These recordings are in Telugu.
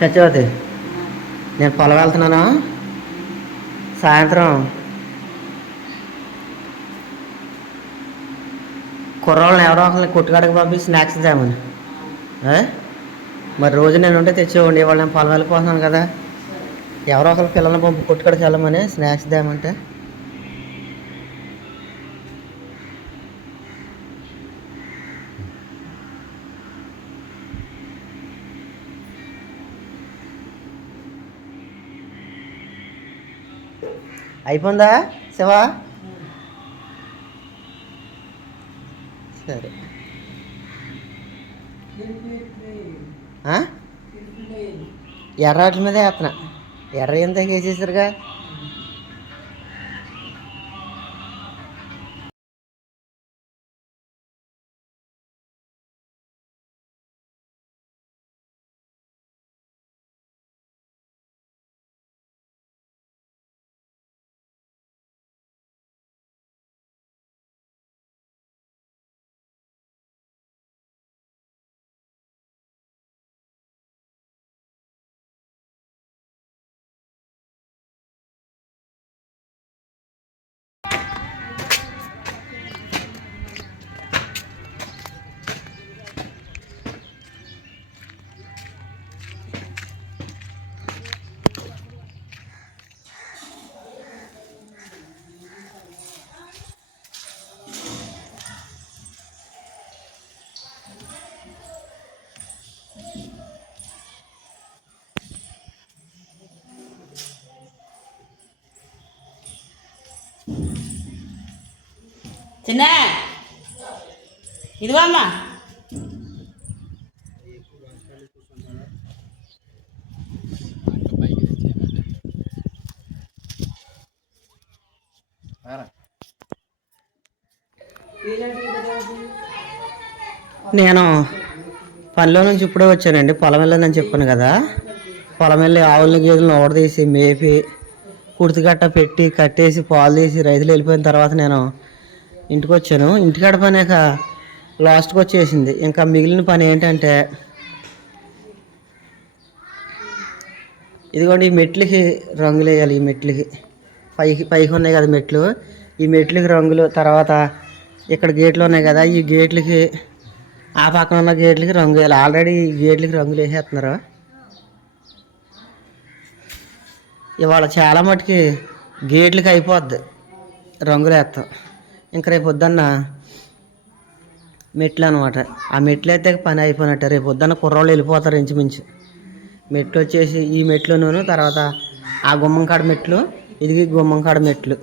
సత్యవతి నేను పొలం వెళ్తున్నాను? సాయంత్రం కుర్రోళ్ళని ఎవరో ఒకరిని కొట్టుకాడకు పంపి స్నాక్స్ తేమని. మరి రోజు నేను ఉంటే తెచ్చేవాడిని ఇవాళ నేను పొలం వెళ్ళిపోతున్నాను కదా. ఎవరో ఒకరు పిల్లల్ని పంపి కొట్టుకాడికి వెళ్ళమని స్నాక్స్ తేమంటే. అయిపోయిందా శివ? సరే. ఎర్ర వాటి మీదే వేస్తున్నా. ఎర్ర ఎంత వేసేసారుగా? చిన్న. ఇదిగో అమ్మా. నేను పనిలో నుంచి ఇప్పుడే వచ్చానండి. పొలం వెళ్ళానని చెప్పాను కదా. పొలం వెళ్ళి ఆవులని గేదెలను ఓడదీసి మేపి కుర్తిగట్ట పెట్టి కట్టేసి పాలు తీసి రైతులు వెళ్ళిపోయిన తర్వాత నేను ఇంటికి వచ్చాను ఇంటికాడ పని లాస్ట్కి వచ్చేసింది ఇంకా మిగిలిన పని ఏంటంటే ఇదిగోండి ఈ మెట్లకి రంగులు వేయాలి ఈ మెట్లకి. పైకి పైకి ఉన్నాయి కదా మెట్లు. ఈ మెట్లకి రంగులు తర్వాత ఇక్కడ గేట్లు ఉన్నాయి కదా ఈ గేట్లకి ఆ పక్కన ఉన్న గేట్లకి రంగు వేయాలి ఆల్రెడీ ఈ గేట్లకి రంగులు వేసేస్తున్నారు. ఇవాళ చాలా మటుకి గేట్లకి అయిపోద్ది రంగులు వేస్తాం ఇంకా రేపు పొద్దున్న మెట్లు అనమాట ఆ మెట్లు అయితే పని అయిపోయినట్టే. రేపు పొద్దున్న కుర్రోళ్ళు వెళ్ళిపోతారు ఇంచుమించు. మెట్లు వచ్చేసి ఈ మెట్లును తర్వాత ఆ గుమ్మం కాడ మెట్లు ఇది గుమ్మం కాడ మెట్లు.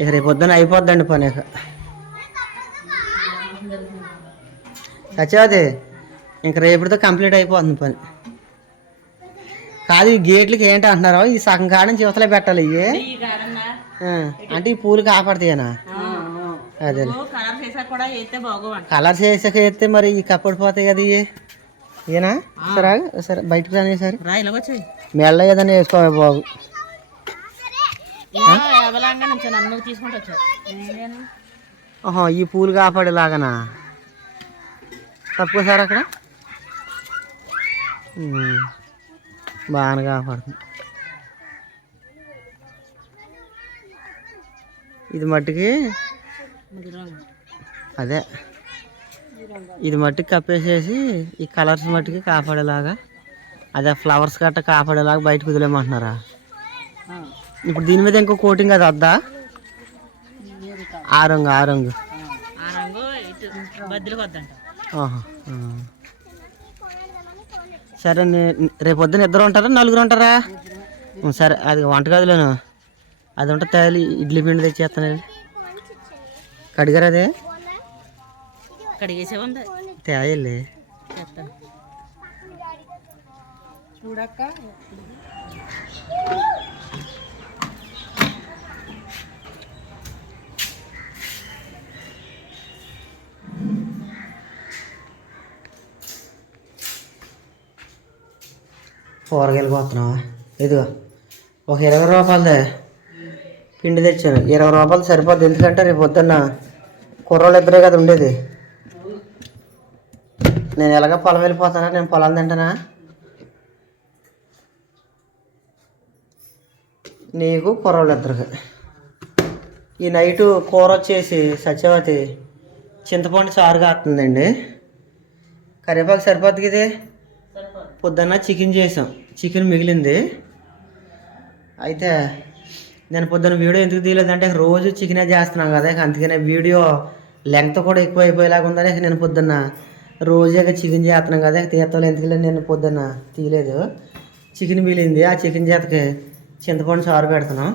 ఇక రేపు పొద్దున్న అయిపోద్దండి పని ఇక. సత్యవతి ఇంక రేపటితో కంప్లీట్ అయిపోతుంది పని. కాదు ఈ గేట్లకి ఏంటి అంటున్నారో ఈ సగం కాడ నుంచి యువతలే పెట్టాలి ఇవి అంటే ఈ పూలు కాపాడుతాయనా? అదే. కలర్స్ వేసాక వేస్తే మరి ఈ కప్పడి పోతాయి కదా ఇవి ఏనా సరే సరే బయటకు రాని సరే మెల్ల ఏదైనా వేసుకోవాలి బాబు. ఓహో ఈ పూలు కాపాడేలాగనా? తక్కువ సార్ అక్కడ. బాగానే కాపాడుతుంది. ఇది మట్టికి అదే. ఇది మట్టికి కప్పేసేసి ఈ కలర్స్ మట్టికి కాపాడేలాగా అదే ఫ్లవర్స్ గట్ట కాపాడేలాగా బయటకు వదిలేమంటున్నారా ఇప్పుడు దీని మీద ఇంకో కోటింగ్ అది వద్దా? ఆ రంగు ఆ రంగు. సరే రేపు పొద్దున ఇద్దరు ఉంటారా? నలుగురు ఉంటారా? సరే అది వంటగదిలోను. అది ఉంటే తయారు ఇడ్లీ పిండి తెచ్చేస్తాను. కడిగారు అదే కడిగేసే ఉంది తేయాలి చూడక్క. కూరగాయలు పోతున్నావా? ఇదిగో ఒక ఇరవై రూపాయలదే. పిండి తెచ్చాను. ఇరవై రూపాయలు సరిపోద్ది. ఎందుకంటే రేపు పొద్దున్న కుర్రోళ్ళు ఇద్దరే కదా ఉండేది. నేను ఎలాగ పొలం వెళ్ళిపోతానా? నేను పొలం తింటానా? నీకు కుర్రోళ్ళు ఇద్దరికి. ఈ నైటు కూర వచ్చేసి సత్యవతి చింతపండు సారుగా కాస్తుందండి. కరివేపాకు సరిపోద్ది ఇది పొద్దున్న చికెన్ చేసాం. చికెన్ మిగిలింది. అయితే నేను పొద్దున్న వీడియో ఎందుకు తీయలేదంటే రోజు చికెనే చేస్తున్నాం కదా అందుకనే వీడియో లెంగ్త్ కూడా ఎక్కువ అయిపోయేలాగా ఉందని నేను పొద్దున్న రోజుగా చికెన్ చేస్తున్నాం కదా ఇక తీర్థం ఎందుకు నేను పొద్దున్న తీయలేదు. చికెన్ మిగిలింది ఆ చికెన్ చేతకి చింతపండు చారు పెడుతున్నాం.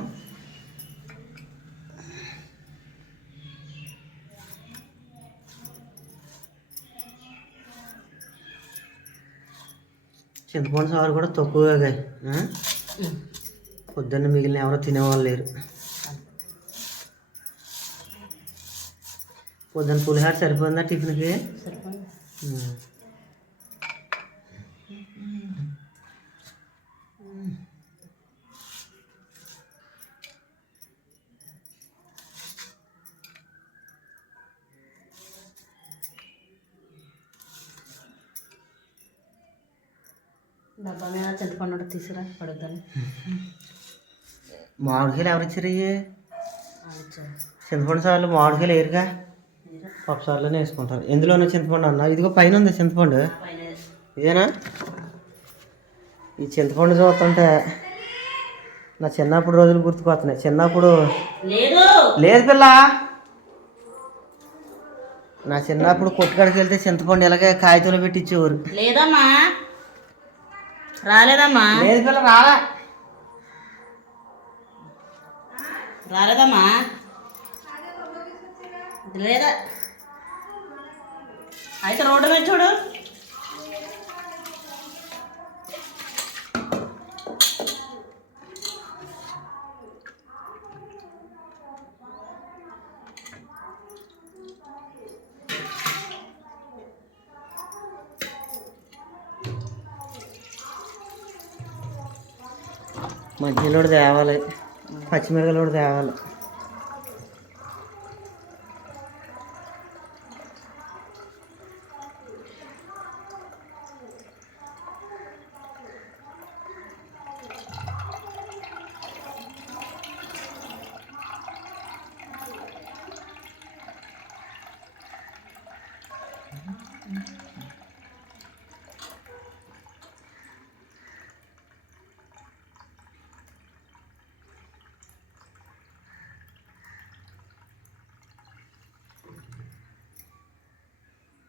చింతపండు చారు కూడా తక్కువగా? పొద్దున్న మిగిలిన ఎవరో తినేవాళ్ళు లేరు. పొద్దున్న పులిహార సరిపోయిందా టిఫిన్కి. డబ్బా మీద చింతపండు తీసుకురా పడుద్దని. మామిడికాయలు ఎవరు ఇచ్చారు ఇవి ఇచ్చారు. చింతపండు సార్లు మామిడికాయలు వేరుగా పప్పు సార్లోనే వేసుకుంటారు. ఎందులోనూ చింతపండు అన్న. ఇదిగో పైన ఉంది చింతపండు. ఇదేనా? ఈ చింతపండు చూస్తుంటే నా చిన్నప్పుడు రోజులు గుర్తుకొస్తున్నాయి. చిన్నప్పుడు లేదు. పిల్ల. నా చిన్నప్పుడు కొట్టుకాడికి వెళ్తే చింతపండు ఇలాగే కాగితంలో పెట్టి ఇచ్చేవారు లేదమ్మా. రాలేదమ్మా. లేదు పిల్ల రాలా. రాలేదమ్మా. లేదా అయితే రోడ్డు మీద చూడు మధ్యలో ఒకటి తేవాలి పచ్చిమిరకాయలు కూడా తేవాలి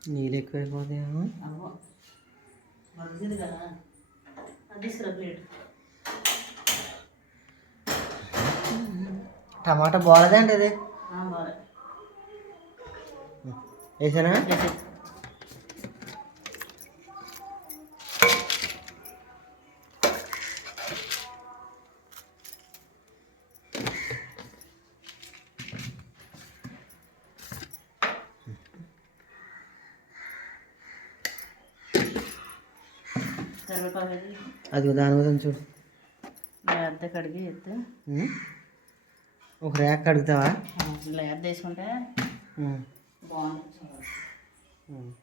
నీళ్ళు ఎక్కువైపోతాయేమో అవ్వ. మరిగింది కదా అది తీసుకురా ప్లేట్ టమాటా బాగాలేదండి ఇది ఆ, బాలే. వేసానా అది దాని మీద ఉంచు లేత కడిగి ఎత్తే. ఉం? ఒక రేక్ కడుగుతావా? ఉం. బాగుంటుంది ఉం.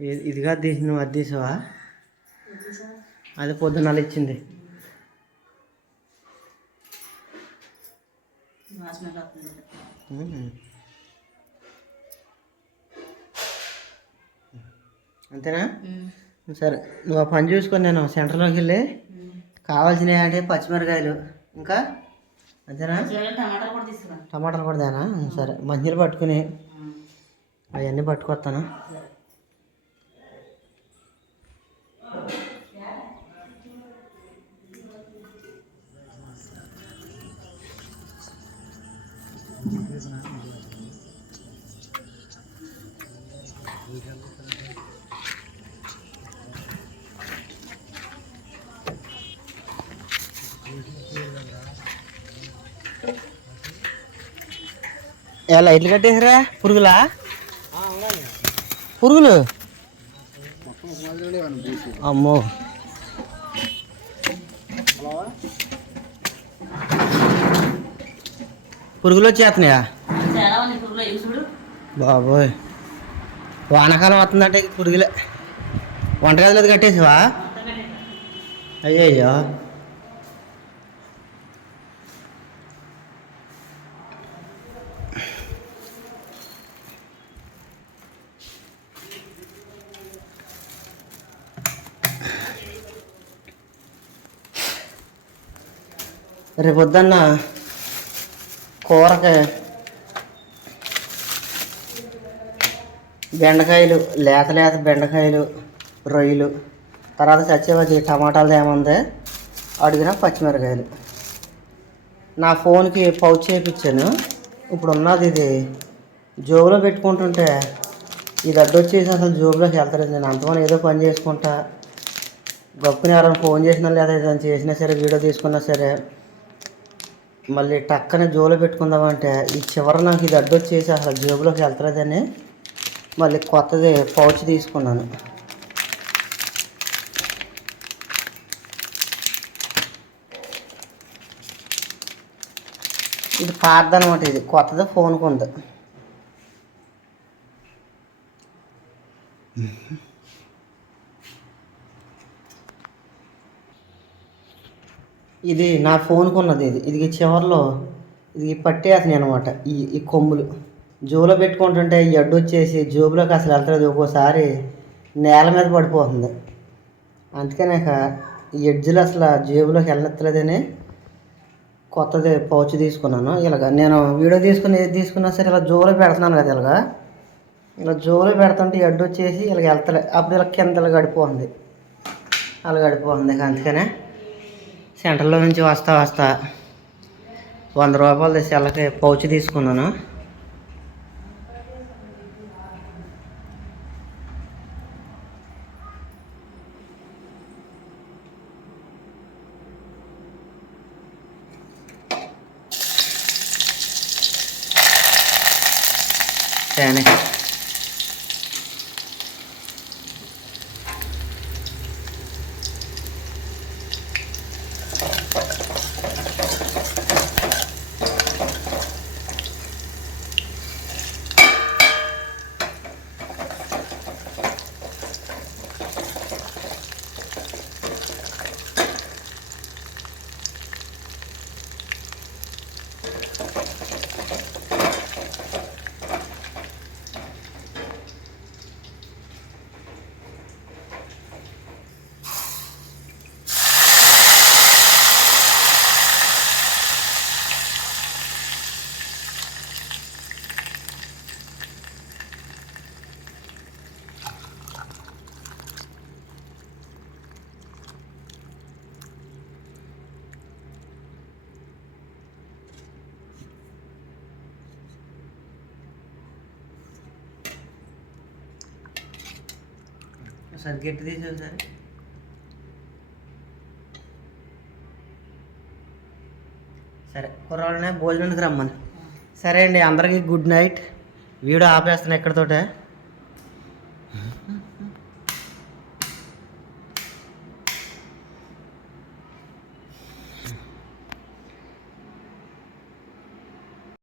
ఇది- ఇదిగా తీసి నువ్వు అది తీసావా? అది పొద్దున్న ఇచ్చింది. వాసన. అంతేనా? సరే నువ్వు ఆ పని చూసుకొని నేను సెంటర్లోకి వెళ్ళి కావాల్సినవి అంటే పచ్చిమిరకాయలు ఇంకా? అంతేనా? టమాటాలు కూడా తీసుకురా. టమాటాలు కూడా తేనా? సరే. మంచినీళ్ళు పట్టుకుని అవన్నీ పట్టుకొస్తాను. లైట్లు కట్టేసిరా పురుగులా పురుగులు అమ్మో పురుగులు వచ్చేస్తున్నాయా? బాబోయ్. వానాకాలం వస్తుందంటే పురుగులే. వంటగదిలో కట్టేసావా? అయ్యయ్యో. రేపు పొద్దున్న కూరకి బెండకాయలు లేత లేత బెండకాయలు రొయ్యలు తర్వాత సత్యవతి టమాటాలు ఏముంది అడిగిన పచ్చిమిరకాయలు. నా ఫోన్కి పౌచ్ చేయించాను ఇప్పుడు ఉన్నది ఇది జోబులో పెట్టుకుంటుంటే ఇది అడ్డొచ్చేసి అసలు జోబులోకి వెళ్తారు నేను అంతమంది ఏదో పని చేసుకుంటా. గప్పుని ఎవరైనా ఫోన్ చేసినా లేదా ఏదైనా చేసినా సరే వీడియో తీసుకున్నా సరే మళ్ళీ టక్కన జోలో పెట్టుకుందామంటే ఈ చివర నాకు ఇది అడ్డొచ్చేసి అసలు జేబులోకి వెళ్తలేదని మళ్ళీ కొత్తది పౌచ్ తీసుకున్నాను. ఇది పార్దనమాట ఇది. కొత్తది ఫోన్కి ఉంది ఇది నా ఫోన్కు ఉన్నది ఇది. ఇది చివర్లో ఇది పట్టేస్తుంది అనమాట ఈ ఈ కొమ్ములు. జోబులో పెట్టుకుంటుంటే ఈ అడ్డు వచ్చేసి జోబులోకి అసలు వెళ్తలేదు. ఒక్కోసారి నేల మీద పడిపోతుంది. అందుకనేక ఈ ఎడ్జ్లు అసలు జేబులోకి వెళ్ళట్లేదని కొత్తది పౌచ్ తీసుకున్నాను. ఇలాగ నేను వీడియో తీసుకుని ఏది తీసుకున్నా సరే ఇలా జోబులో పెడుతున్నాను కదా ఇలాగా. ఇలా జోబులో పెడుతుంటే ఈ అడ్డు వచ్చేసి ఇలా వెళ్తలే. అప్పుడు ఇలా కింద ఇలా గడిపోతుంది. అలా గడిపోతుంది ఇక అందుకనే సెంటర్లో నుంచి వస్తా వస్తా వంద రూపాయలు తెచ్చి పౌచ్ తీసుకున్నాను తేనే ఒకసారి గట్టి తీసి ఒకసారి. సరే కుర్రాళ్ళనే భోజనానికి రమ్మని. సరే అండి అందరికీ గుడ్ నైట్. వీడియో ఆపేస్తాను ఎక్కడితోటే.